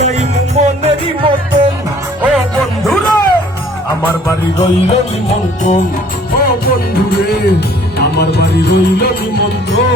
নাই মনেরই মতন। ও বন্ধুরে আমার বাড়ি রইল নিমন্ত্রণ। ও বন্ধুরে আমার বাড়ি রইল নিমন্ত্রণ।